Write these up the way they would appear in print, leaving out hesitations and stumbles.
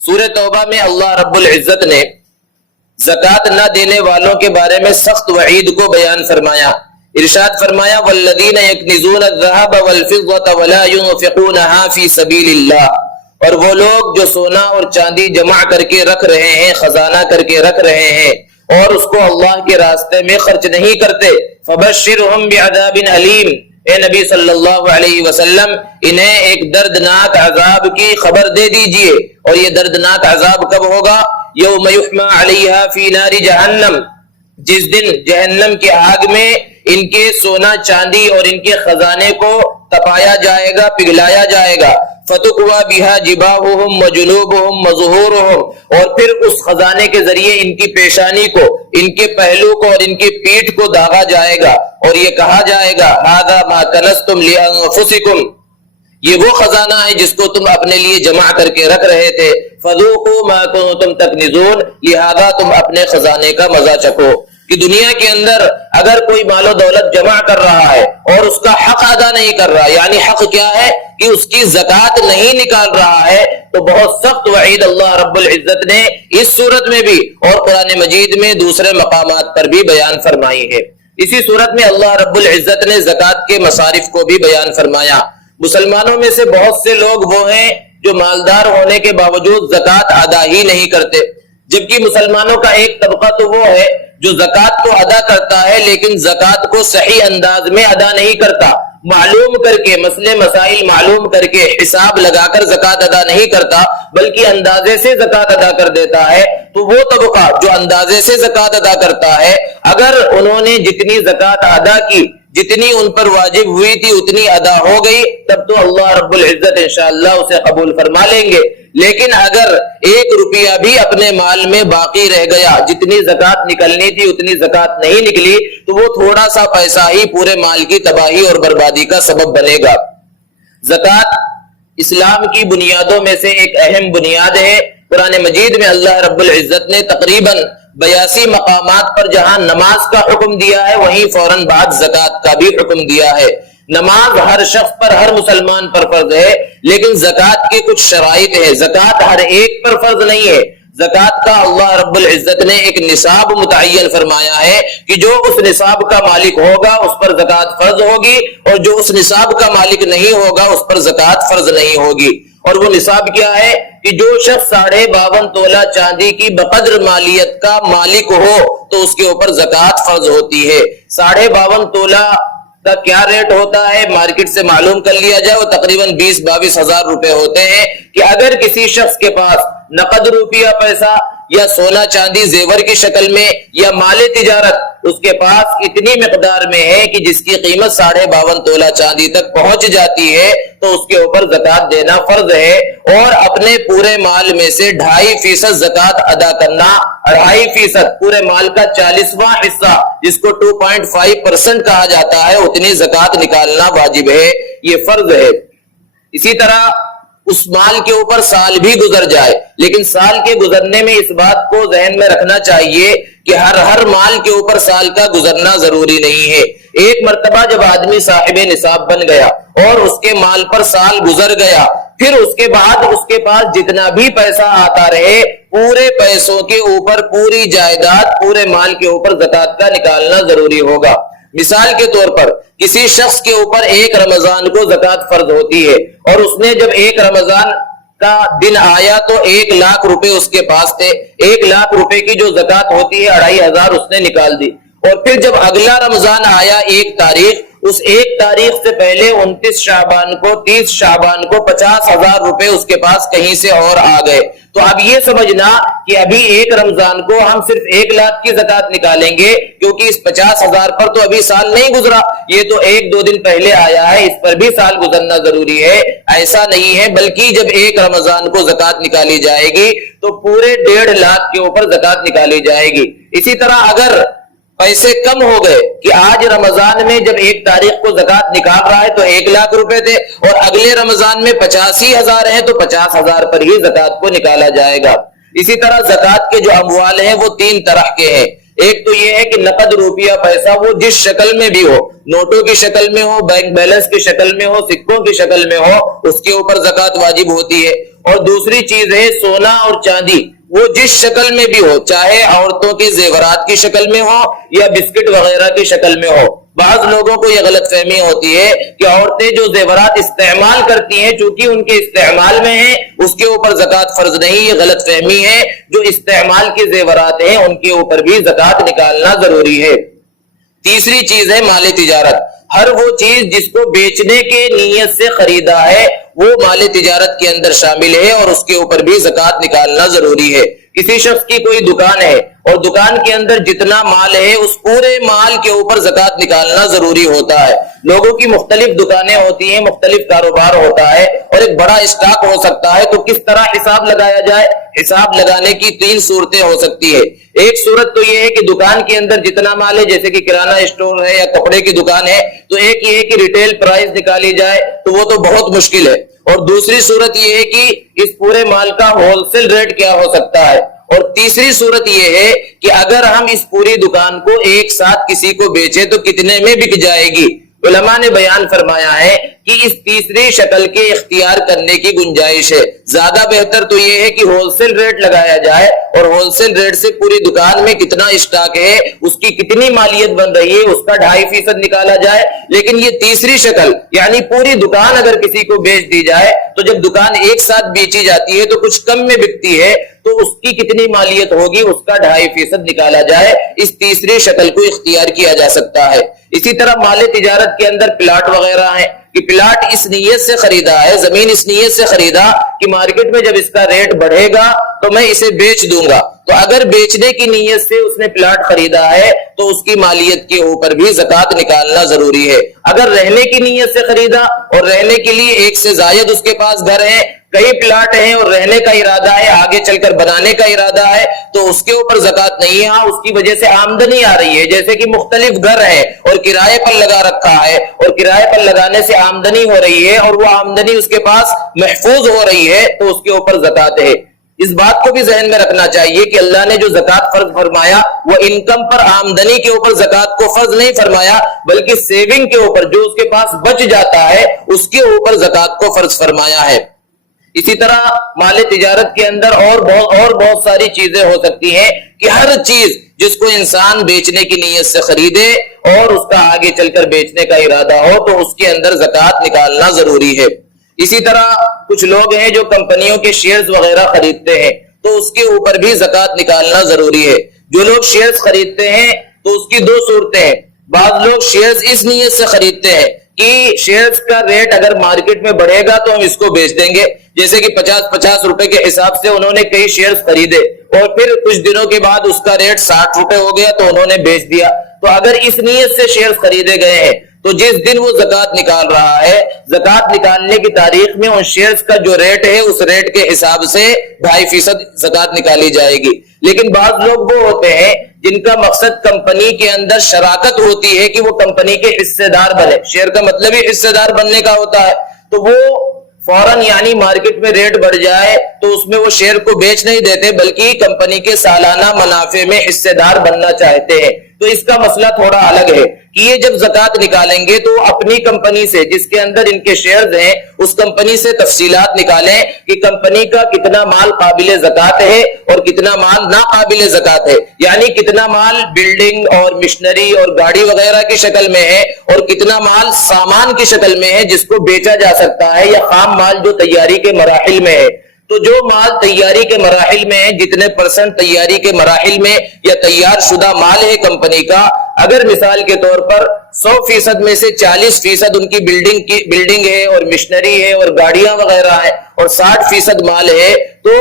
سورہ توبہ میں اللہ رب العزت نے زکوٰۃ نہ دینے والوں کے بارے میں سخت وعید کو بیان فرمایا. ارشاد فرمایا والذین یکنزون الذهب والفضة ولا ينفقونها فی سبیل اللہ، اور وہ لوگ جو سونا اور چاندی جمع کر کے رکھ رہے ہیں، خزانہ کر کے رکھ رہے ہیں اور اس کو اللہ کے راستے میں خرچ نہیں کرتے، فبشرہم بعذاب علیم، اے نبی صلی اللہ علیہ وسلم انہیں ایک دردناک عذاب کی خبر دے دیجئے. اور یہ دردناک عذاب کب ہوگا؟ یوم یحمى علیہا فی نار جہنم، جس دن جہنم کی آگ میں ان کے سونا چاندی اور ان کے خزانے کو تپایا جائے گا، پگھلایا جائے گا. فتقوى بها جباههم وجنوبهم وظهورهم، اور پھر اس خزانے کے ذریعے ان کی پیشانی کو، ان کے پہلو کو اور ان کی پیٹھ کو داغا جائے گا اور یہ کہا جائے گا هذا ما كنزتم لانفسكم، یہ وہ خزانہ ہے جس کو تم اپنے لیے جمع کر کے رکھ رہے تھے. فذوقوا ما كنتم تكنزون، لہذا تم اپنے خزانے کا مزہ چکھو. کہ دنیا کے اندر اگر کوئی مال و دولت جمع کر رہا ہے اور اس کا حق ادا نہیں کر رہا، یعنی حق کیا ہے کہ اس کی زکوٰۃ نہیں نکال رہا ہے، تو بہت سخت وعید اللہ رب العزت نے اس صورت میں بھی اور قرآن مجید میں دوسرے مقامات پر بھی بیان فرمائی ہے. اسی صورت میں اللہ رب العزت نے زکوٰۃ کے مصارف کو بھی بیان فرمایا. مسلمانوں میں سے بہت سے لوگ وہ ہیں جو مالدار ہونے کے باوجود زکوٰۃ ادا ہی نہیں کرتے، جبکہ مسلمانوں کا ایک طبقہ تو وہ ہے جو زکوٰۃ کو ادا کرتا ہے لیکن زکوٰۃ کو صحیح انداز میں ادا نہیں کرتا، معلوم کر کے مسئلے مسائل معلوم کر کے حساب لگا کر زکوٰۃ ادا نہیں کرتا بلکہ اندازے سے زکوٰۃ ادا کر دیتا ہے. تو وہ طبقہ جو اندازے سے زکوٰۃ ادا کرتا ہے، اگر انہوں نے جتنی زکوٰۃ ادا کی، جتنی ان پر واجب ہوئی تھی اتنی ادا ہو گئی، تب تو اللہ رب العزت انشاءاللہ اسے قبول فرما لیں گے. لیکن اگر ایک روپیہ بھی اپنے مال میں باقی رہ گیا، جتنی زکوٰۃ نکلنی تھی اتنی زکوٰۃ نہیں نکلی، تو وہ تھوڑا سا پیسہ ہی پورے مال کی تباہی اور بربادی کا سبب بنے گا. زکوٰۃ اسلام کی بنیادوں میں سے ایک اہم بنیاد ہے. قرآن مجید میں اللہ رب العزت نے تقریباً 82 مقامات پر جہاں نماز کا حکم دیا ہے وہیں فوراً بعد زکوٰۃ کا بھی حکم دیا ہے. نماز ہر شخص پر، ہر مسلمان پر فرض ہے، لیکن زکوٰۃ کی کچھ شرائط ہے. زکوٰۃ ہر ایک پر فرض نہیں ہے. زکوٰۃ کا اللہ رب العزت نے ایک نصاب متعین فرمایا ہے کہ جو اس نصاب کا مالک ہوگا اس پر زکوٰۃ فرض ہوگی، اور جو اس نصاب کا مالک نہیں ہوگا اس پر زکوٰۃ فرض نہیں ہوگی. اور وہ نصاب کیا ہے کہ جو شخص 52.5 تولہ چاندی کی بقدر مالیت کا مالک ہو تو اس کے اوپر زکوٰۃ فرض ہوتی ہے. 52.5 تولہ کا کیا ریٹ ہوتا ہے مارکیٹ سے معلوم کر لیا جائے، وہ تقریباً 20-22 ہزار روپے ہوتے ہیں. کہ اگر کسی شخص کے پاس نقد روپیہ پیسہ یا سونا چاندی زیور کی شکل میں یا مال تجارت اس کے پاس اتنی مقدار میں ہے کہ جس کی قیمت 52.5 تولہ چاندی تک پہنچ جاتی ہے، تو اس کے اوپر زکوٰۃ دینا فرض ہے. اور اپنے پورے مال میں سے 2.5% زکوٰۃ ادا کرنا، 2.5% پورے مال کا 40واں حصہ جس کو 2.5% کہا جاتا ہے، اتنی زکوٰۃ نکالنا واجب ہے، یہ فرض ہے. اسی طرح اس مال کے اوپر سال بھی گزر جائے، لیکن سال کے گزرنے میں اس بات کو ذہن میں رکھنا چاہیے کہ ہر مال کے اوپر سال کا گزرنا ضروری نہیں ہے. ایک مرتبہ جب آدمی صاحب نصاب بن گیا اور اس کے مال پر سال گزر گیا، پھر اس کے بعد اس کے پاس جتنا بھی پیسہ آتا رہے، پورے پیسوں کے اوپر، پوری جائیداد، پورے مال کے اوپر زکوٰۃ کا نکالنا ضروری ہوگا. مثال کے طور پر کسی شخص کے اوپر ایک رمضان کو زکوٰۃ فرض ہوتی ہے، اور اس نے جب ایک رمضان کا دن آیا تو 1 لاکھ روپے اس کے پاس تھے. 1 لاکھ روپے کی جو زکوٰۃ ہوتی ہے 2,500 اس نے نکال دی. اور پھر جب اگلا رمضان آیا 1 تاریخ، اس 1 تاریخ سے پہلے 29 شعبان کو، 30 شعبان کو 50,000 روپے اس کے پاس کہیں سے اور آ گئے. تو اب یہ سمجھنا کہ ابھی 1 رمضان کو ہم صرف 1 لاکھ کی زکوٰۃ نکالیں گے کیونکہ اس 50,000 پر تو ابھی سال نہیں گزرا، یہ تو 1-2 دن پہلے آیا ہے، اس پر بھی سال گزرنا ضروری ہے. ایسا نہیں ہے، بلکہ جب 1 رمضان کو زکوٰۃ نکالی جائے گی تو پورے 1.5 لاکھ کے اوپر زکوٰۃ نکالی جائے گی. اسی طرح اگر پیسے کم ہو گئے کہ آج رمضان میں جب 1 تاریخ کو زکوٰۃ نکال رہا ہے تو 1 لاکھ روپے تھے، اور اگلے رمضان میں 85,000 ہیں تو 50,000 پر ہی زکوٰۃ کو نکالا جائے گا. اسی طرح زکوٰۃ کے جو اموال ہیں وہ 3 طرح کے ہیں. ایک تو یہ ہے کہ نقد روپیہ پیسہ وہ جس شکل میں بھی ہو، نوٹوں کی شکل میں ہو، بینک بیلنس کی شکل میں ہو، سکوں کی شکل میں ہو، اس کے اوپر زکوٰۃ واجب ہوتی ہے۔ اور دوسری چیز ہے سونا اور چاندی، وہ جس شکل میں بھی ہو، چاہے عورتوں کے زیورات کی شکل میں ہو یا بسکٹ وغیرہ کی شکل میں ہو۔ بعض لوگوں کو یہ غلط فہمی ہوتی ہے کہ عورتیں جو زیورات استعمال کرتی ہیں چونکہ ان کے استعمال میں ہیں اس کے اوپر زکوٰۃ فرض نہیں، یہ غلط فہمی ہے۔ جو استعمال کے زیورات ہیں ان کے اوپر بھی زکوٰۃ نکالنا ضروری ہے۔ تیسری چیز ہے مال تجارت، ہر وہ چیز جس کو بیچنے کے نیت سے خریدا ہے وہ مال تجارت کے اندر شامل ہے اور اس کے اوپر بھی زکوٰۃ نکالنا ضروری ہے۔ کسی شخص کی کوئی دکان ہے اور دکان کے اندر جتنا مال ہے اس پورے مال کے اوپر زکوٰۃ نکالنا ضروری ہوتا ہے۔ لوگوں کی مختلف دکانیں ہوتی ہیں، مختلف کاروبار ہوتا ہے اور ایک بڑا اسٹاک ہو سکتا ہے، تو کس طرح حساب لگایا جائے؟ حساب لگانے کی تین صورتیں ہو سکتی ہے۔ ایک صورت تو یہ ہے کہ دکان کے اندر جتنا مال ہے، جیسے کہ کرانہ اسٹور ہے یا کپڑے کی دکان ہے، تو ایک یہ ہے کہ ریٹیل پرائس نکالی جائے، تو وہ تو بہت مشکل ہے۔ اور دوسری صورت یہ ہے کہ اس پورے مال کا ہول سیل ریٹ کیا ہو سکتا ہے۔ اور تیسری صورت یہ ہے کہ اگر ہم اس پوری دکان کو ایک ساتھ کسی کو بیچے تو کتنے میں بک جائے گی۔ علماء نے بیان فرمایا ہے کہ اس تیسری شکل کے اختیار کرنے کی گنجائش ہے۔ زیادہ بہتر تو یہ ہے کہ ہول سیل ریٹ لگایا جائے اور ہول سیل ریٹ سے پوری دکان میں کتنا اسٹاک ہے، اس کی کتنی مالیت بن رہی ہے، اس کا 2.5% نکالا جائے۔ لیکن یہ تیسری شکل یعنی پوری دکان اگر کسی کو بیچ دی جائے تو جب دکان ایک ساتھ بیچی جاتی ہے تو کچھ کم میں بکتی ہے، تو اس کی کتنی مالیت ہوگی اس کا 2.5% نکالا جائے۔ اس تیسری شکل کو اختیار کیا جا سکتا ہے۔ اسی طرح مال تجارت کے اندر پلاٹ وغیرہ ہیں کہ پلاٹ اس نیت سے خریدا ہے، زمین اس نیت سے خریدا کہ مارکیٹ میں جب اس کا ریٹ بڑھے گا تو میں اسے بیچ دوں گا، تو اگر بیچنے کی نیت سے اس نے پلاٹ خریدا ہے تو اس کی مالیت کے اوپر بھی زکوٰۃ نکالنا ضروری ہے۔ اگر رہنے کی نیت سے خریدا اور رہنے کے لیے ایک سے زائد اس کے پاس گھر ہے، کئی پلاٹ ہیں اور رہنے کا ارادہ ہے، آگے چل کر بنانے کا ارادہ ہے، تو اس کے اوپر زکوٰۃ نہیں ہے۔ ہاں اس کی وجہ سے آمدنی آ رہی ہے، جیسے کہ مختلف گھر ہے اور کرائے پر لگا رکھا ہے اور کرائے پر لگانے سے آمدنی ہو رہی ہے اور وہ آمدنی اس کے پاس محفوظ ہو رہی ہے تو اس کے اوپر زکوٰۃ ہے۔ اس بات کو بھی ذہن میں رکھنا چاہیے کہ اللہ نے جو زکوٰۃ فرض فرمایا وہ انکم پر، آمدنی کے اوپر زکوٰۃ کو فرض نہیں فرمایا، بلکہ سیونگ کے اوپر جو اس کے پاس بچ جاتا ہے اس کے اوپر زکوٰۃ کو فرض فرمایا ہے۔ اسی طرح مال تجارت کے اندر اور بہت ساری چیزیں ہو سکتی ہیں کہ ہر چیز جس کو انسان بیچنے کی نیت سے خریدے اور اس کا آگے چل کر بیچنے کا ارادہ ہو تو اس کے اندر زکوٰۃ نکالنا ضروری ہے۔ اسی طرح کچھ لوگ ہیں جو کمپنیوں کے شیئرز وغیرہ خریدتے ہیں تو اس کے اوپر بھی زکوٰۃ نکالنا ضروری ہے۔ جو لوگ شیئرز خریدتے ہیں تو اس کی دو صورتیں ہیں۔ بعض لوگ شیئرز اس نیت سے خریدتے ہیں کہ شیئرز کا ریٹ اگر مارکیٹ میں بڑھے گا تو ہم اس کو بیچ دیں گے، جیسے کہ 50 روپے کے حساب سے انہوں نے کئی شیئرز خریدے اور پھر کچھ دنوں کے بعد اس کا ریٹ 60 روپے ہو گیا تو انہوں نے بیچ دیا۔ تو اگر اس نیت سے شیئرز خریدے گئے ہیں تو جس دن وہ زکوٰۃ نکال رہا ہے، زکوٰۃ نکالنے کی تاریخ میں ان شیئرز کا جو ریٹ ہے اس ریٹ کے حساب سے 2.5% زکوٰۃ نکالی جائے گی۔ لیکن بعض لوگ وہ ہوتے ہیں جن کا مقصد کمپنی کے اندر شراکت ہوتی ہے کہ وہ کمپنی کے حصے دار بنے، شیئر کا مطلب ہی حصے دار بننے کا ہوتا ہے، تو وہ فوراً یعنی مارکیٹ میں ریٹ بڑھ جائے تو اس میں وہ شیئر کو بیچ نہیں دیتے بلکہ کمپنی کے سالانہ منافع میں حصے دار بننا چاہتے ہیں۔ تو اس کا مسئلہ تھوڑا الگ ہے کہ یہ جب زکوٰۃ نکالیں گے تو اپنی کمپنی سے جس کے اندر ان کے شیئرز ہیں اس کمپنی سے تفصیلات نکالیں کہ کمپنی کا کتنا مال قابل زکوٰۃ ہے اور کتنا مال ناقابل زکوٰۃ ہے، یعنی کتنا مال بلڈنگ اور مشنری اور گاڑی وغیرہ کی شکل میں ہے اور کتنا مال سامان کی شکل میں ہے جس کو بیچا جا سکتا ہے، یا خام مال جو تیاری کے مراحل میں ہے۔ تو جو مال تیاری کے مراحل میں ہے، جتنے % تیاری کے مراحل میں یا تیار شدہ مال ہے کمپنی کا، اگر مثال کے طور پر 100% میں سے 40% ان کی بلڈنگ ہے اور مشنری ہے اور گاڑیاں وغیرہ ہیں اور 60% مال ہے، تو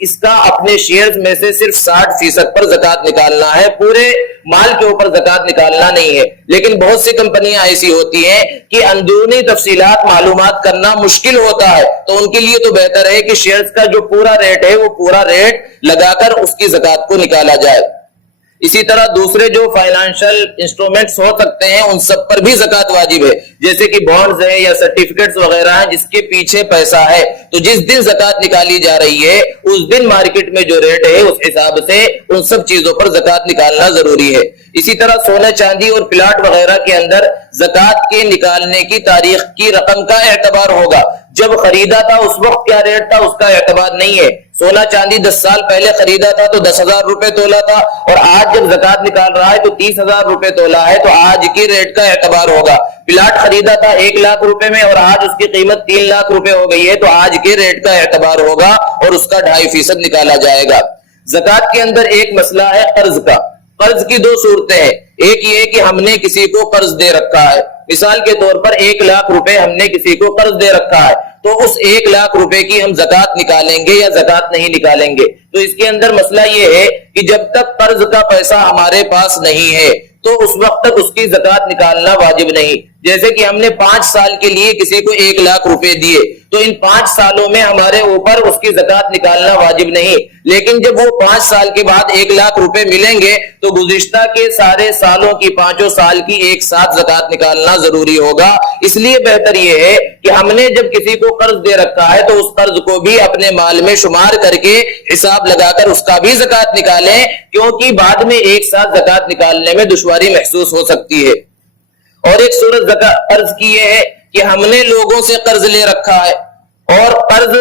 اس کا اپنے شیئرز میں سے صرف 60% پر زکوٰۃ نکالنا ہے، پورے مال کے اوپر زکوٰۃ نکالنا نہیں ہے۔ لیکن بہت سی کمپنیاں ایسی ہوتی ہیں کہ اندرونی تفصیلات معلومات کرنا مشکل ہوتا ہے، تو ان کے لیے تو بہتر ہے کہ شیئرز کا جو پورا ریٹ ہے وہ پورا ریٹ لگا کر اس کی زکوٰۃ کو نکالا جائے۔ اسی طرح دوسرے جو فائنانشل انسٹرومنٹس ہو سکتے ہیں ان سب پر بھی زکوٰۃ واجب ہے، جیسے کہ بانڈز ہیں یا سرٹیفکیٹس وغیرہ ہیں جس کے پیچھے پیسہ ہے، تو جس دن زکوٰۃ نکالی جا رہی ہے اس دن مارکیٹ میں جو ریٹ ہے اس حساب سے ان سب چیزوں پر زکوٰۃ نکالنا ضروری ہے۔ اسی طرح سونے چاندی اور پلاٹ وغیرہ کے اندر زکوٰۃ کے نکالنے کی تاریخ کی رقم کا اعتبار ہوگا، جب خریدا تھا اس وقت کیا ریٹ تھا اس کا اعتبار نہیں ہے۔ سونا چاندی 10 سال پہلے خریدا تھا تو 10,000 روپے تولا تھا، اور آج جب زکوٰۃ نکال رہا ہے تو 30,000 روپے تولا ہے، تو آج کی ریٹ کا اعتبار ہوگا۔ پلاٹ خریدا تھا 1 لاکھ روپے میں اور آج اس کی قیمت 3 لاکھ روپے ہو گئی ہے، تو آج کے ریٹ کا اعتبار ہوگا اور اس کا 2.5% نکالا جائے گا۔ زکوٰۃ کے اندر ایک مسئلہ ہے قرض کا۔ قرض کی 2 صورتیں ہیں، ایک یہ کہ ہم نے کسی کو قرض دے رکھا ہے، مثال کے طور پر 1 لاکھ روپے ہم نے کسی کو قرض دے رکھا ہے، تو اس 1 لاکھ روپے کی ہم زکوٰۃ نکالیں گے یا زکوٰۃ نہیں نکالیں گے؟ تو اس کے اندر مسئلہ یہ ہے کہ جب تک قرض کا پیسہ ہمارے پاس نہیں ہے تو اس وقت تک اس کی زکوٰۃ نکالنا واجب نہیں۔ جیسے کہ ہم نے 5 سال کے لیے کسی کو 1 لاکھ روپے دیے، تو ان 5 سالوں میں ہمارے اوپر اس کی زکوٰۃ نکالنا واجب نہیں، لیکن جب وہ 5 سال کے بعد 1 لاکھ روپے ملیں گے تو گزشتہ کے سارے سالوں کی 5 سال کی ایک ساتھ زکوٰۃ نکالنا ضروری ہوگا۔ اس لیے بہتر یہ ہے کہ ہم نے جب کسی کو قرض دے رکھا ہے تو اس قرض کو بھی اپنے مال میں شمار کر کے حساب لگا کر اس کا بھی زکوٰۃ نکالیں، کیونکہ بعد میں ایک ساتھ زکوٰۃ نکالنے میں دشواری محسوس ہو سکتی ہے۔ اور ایک صورت قرض کی یہ ہے کہ ہم نے لوگوں سے قرض لے رکھا ہے، اور قرض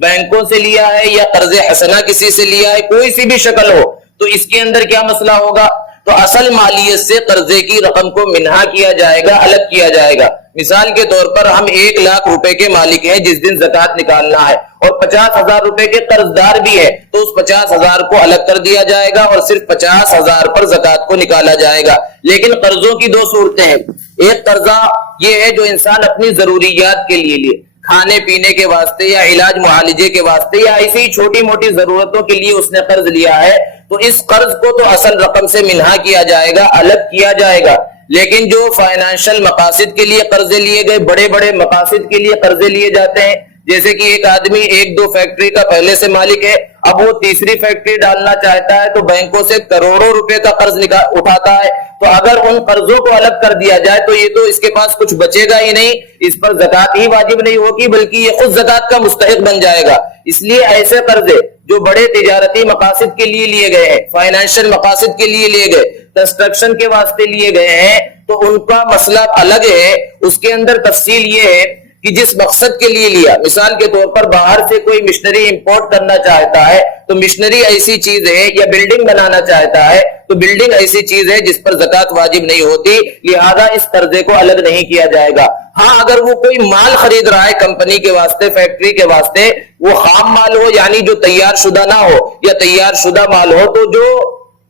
بینکوں سے لیا ہے یا قرض حسنہ کسی سے لیا ہے، کوئی سی بھی شکل ہو، تو اس کے اندر کیا مسئلہ ہوگا؟ تو اصل مالیت سے قرضے کی رقم کو منہا کیا جائے گا، الگ کیا جائے گا۔ مثال کے طور پر ہم 1 لاکھ روپے کے مالک ہیں جس دن زکوٰۃ نکالنا ہے، اور 50,000 روپے کے قرض دار بھی ہے، تو اس 50,000 کو الگ کر دیا جائے گا اور صرف 50,000 پر زکوٰۃ کو نکالا جائے گا۔ لیکن قرضوں کی 2 صورتیں ہیں، ایک قرضہ یہ ہے جو انسان اپنی ضروریات کے لیے کھانے پینے کے واسطے یا علاج معالجے کے واسطے یا ایسی چھوٹی موٹی ضرورتوں کے لیے اس نے قرض لیا ہے، تو اس قرض کو تو اصل رقم سے منہا کیا جائے گا، الگ کیا جائے گا۔ لیکن جو فائنانشل مقاصد کے لیے قرضے لیے گئے، بڑے بڑے مقاصد کے لیے قرضے لیے جاتے ہیں، جیسے کہ ایک آدمی 1-2 فیکٹری کا پہلے سے مالک ہے، اب وہ تیسری فیکٹری ڈالنا چاہتا ہے تو بینکوں سے کروڑوں روپے کا قرض اٹھاتا ہے، تو اگر ان قرضوں کو الگ کر دیا جائے تو یہ تو اس کے پاس کچھ بچے گا ہی نہیں، اس پر زکوٰۃ ہی واجب نہیں ہوگی بلکہ یہ خود زکوٰۃ کا مستحق بن جائے گا۔ اس لیے ایسے قرضے جو بڑے تجارتی مقاصد کے لیے لیے گئے ہیں، فائنانشل مقاصد کے لیے لیے گئے، کنسٹرکشن کے واسطے لیے گئے ہیں، تو ان کا مسئلہ الگ ہے۔ اس کے اندر تفصیل یہ ہے کہ جس مقصد کے لیے لیا، مثال کے طور پر باہر سے کوئی مشنری امپورٹ کرنا چاہتا ہے تو مشنری ایسی چیز ہے، یا بلڈنگ بنانا چاہتا ہے تو بلڈنگ ایسی چیز ہے جس پر زکوٰۃ واجب نہیں ہوتی، لہذا اس قرضے کو الگ نہیں کیا جائے گا۔ ہاں اگر وہ کوئی مال خرید رہا ہے کمپنی کے واسطے، فیکٹری کے واسطے، وہ خام مال ہو یعنی جو تیار شدہ نہ ہو، یا تیار شدہ مال ہو، تو جو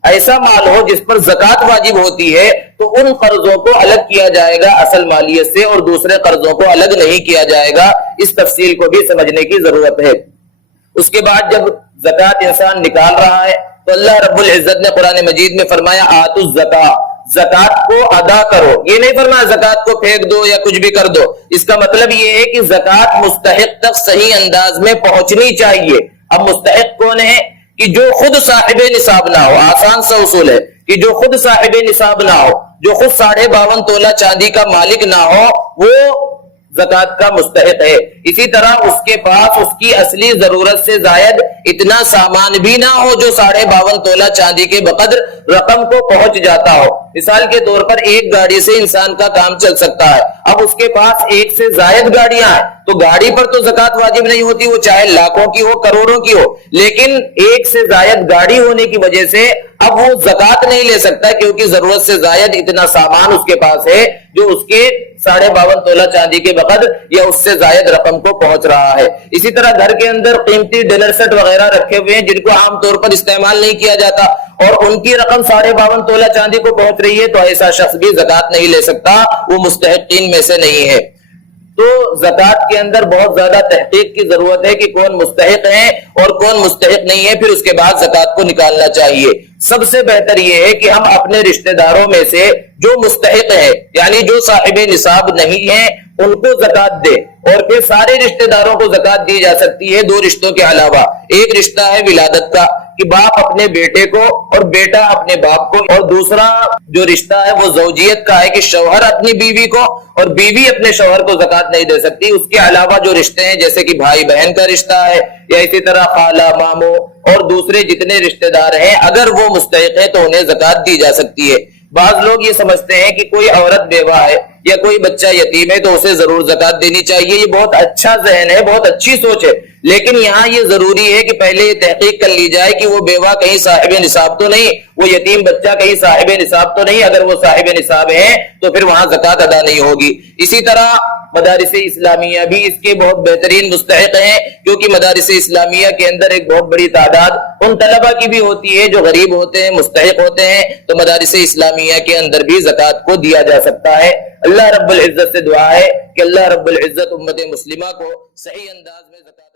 ایسا مال ہو جس پر زکوٰۃ واجب ہوتی ہے تو ان قرضوں کو الگ کیا جائے گا اصل مالیت سے، اور دوسرے قرضوں کو الگ نہیں کیا جائے گا۔ اس تفصیل کو بھی سمجھنے کی ضرورت ہے۔ اس کے بعد جب زکوٰۃ انسان نکال رہا ہے تو اللہ رب العزت نے قرآن مجید میں فرمایا آتوا الزکاۃ، زکوٰۃ کو ادا کرو۔ یہ نہیں فرمایا زکوٰۃ کو پھینک دو یا کچھ بھی کر دو، اس کا مطلب یہ ہے کہ زکوٰۃ مستحق تک صحیح انداز میں پہنچنی چاہیے۔ اب مستحق کون ہے؟ کہ جو خود صاحب نصاب نہ ہو، آسان سا اصول ہے کہ جو خود صاحب نصاب نہ ہو، جو خود 52.5 تولہ چاندی کا مالک نہ ہو، وہ زکوٰۃ کا مستحق ہے۔ اسی طرح اس کے پاس اس کی اصلی ضرورت سے زائد اتنا سامان بھی نہ ہو جو 52.5 تولہ چاندی کے بقدر رقم کو پہنچ جاتا ہو۔ مثال کے طور پر ایک گاڑی سے انسان کا کام چل سکتا ہے، اب اس کے پاس 1 سے زائد گاڑیاں ہیں تو گاڑی پر تو زکوٰۃ واجب نہیں ہوتی، وہ چاہے لاکھوں کی ہو کروڑوں کی ہو، لیکن 1 سے زائد گاڑی ہونے کی وجہ سے اب وہ زکوٰۃ نہیں لے سکتا، کیونکہ ضرورت سے زائد اتنا سامان اس کے پاس ہے جو اس کے 52.5 تولہ چاندی کے بقدر یا اس سے زائد رقم کو پہنچ رہا ہے۔ اسی طرح گھر کے اندر قیمتی ڈنر سیٹ وغیرہ رکھے ہوئے ہیں جن کو عام طور پر استعمال نہیں کیا جاتا، اور ان کی رقم 52.5 تولہ چاندی کو پہنچ رہی ہے، تو ایسا شخص بھی زکوٰۃ نہیں لے سکتا، وہ مستحقین میں سے نہیں ہے۔ تو زکوٰۃ کے اندر بہت زیادہ تحقیق کی ضرورت ہے کہ کون مستحق ہے اور کون مستحق نہیں ہے، پھر اس کے بعد زکوٰۃ کو نکالنا چاہیے۔ سب سے بہتر یہ ہے کہ ہم اپنے رشتہ داروں میں سے جو مستحق ہے یعنی جو صاحب نصاب نہیں ہے ان کو زکوٰۃ دے، اور پھر سارے رشتہ داروں کو زکوٰۃ دی جا سکتی ہے 2 رشتوں کے علاوہ۔ ایک رشتہ ہے ولادت کا، کہ باپ اپنے بیٹے کو اور بیٹا اپنے باپ کو، اور دوسرا جو رشتہ ہے وہ زوجیت کا ہے کہ شوہر اپنی بیوی کو اور بیوی اپنے شوہر کو زکوٰۃ نہیں دے سکتی۔ اس کے علاوہ جو رشتے ہیں جیسے کہ بھائی بہن کا رشتہ ہے یا اسی طرح خالہ ماموں اور دوسرے جتنے رشتہ دار ہیں، اگر وہ مستحق ہیں تو انہیں زکوٰۃ دی جا سکتی ہے۔ بعض لوگ یہ سمجھتے ہیں کہ کوئی عورت بیوہ ہے یا کوئی بچہ یتیم ہے تو اسے ضرور زکوٰۃ دینی چاہیے، یہ بہت اچھا ذہن ہے، بہت اچھی سوچ ہے، لیکن یہاں یہ ضروری ہے کہ پہلے یہ تحقیق کر لی جائے کہ وہ بیوہ کہیں صاحب نصاب تو نہیں، وہ یتیم بچہ کہیں صاحب نصاب تو نہیں۔ اگر وہ صاحب نصاب ہیں تو پھر وہاں زکوٰۃ ادا نہیں ہوگی۔ اسی طرح مدارس اسلامیہ بھی اس کے بہت بہترین مستحق ہیں، کیونکہ مدارس اسلامیہ کے اندر ایک بہت بڑی تعداد ان طلبہ کی بھی ہوتی ہے جو غریب ہوتے ہیں، مستحق ہوتے ہیں، تو مدارس اسلامیہ کے اندر بھی زکوٰۃ کو دیا جا سکتا ہے۔ اللہ رب العزت سے دعا ہے کہ اللہ رب العزت امت مسلمہ کو صحیح انداز میں زکوٰۃ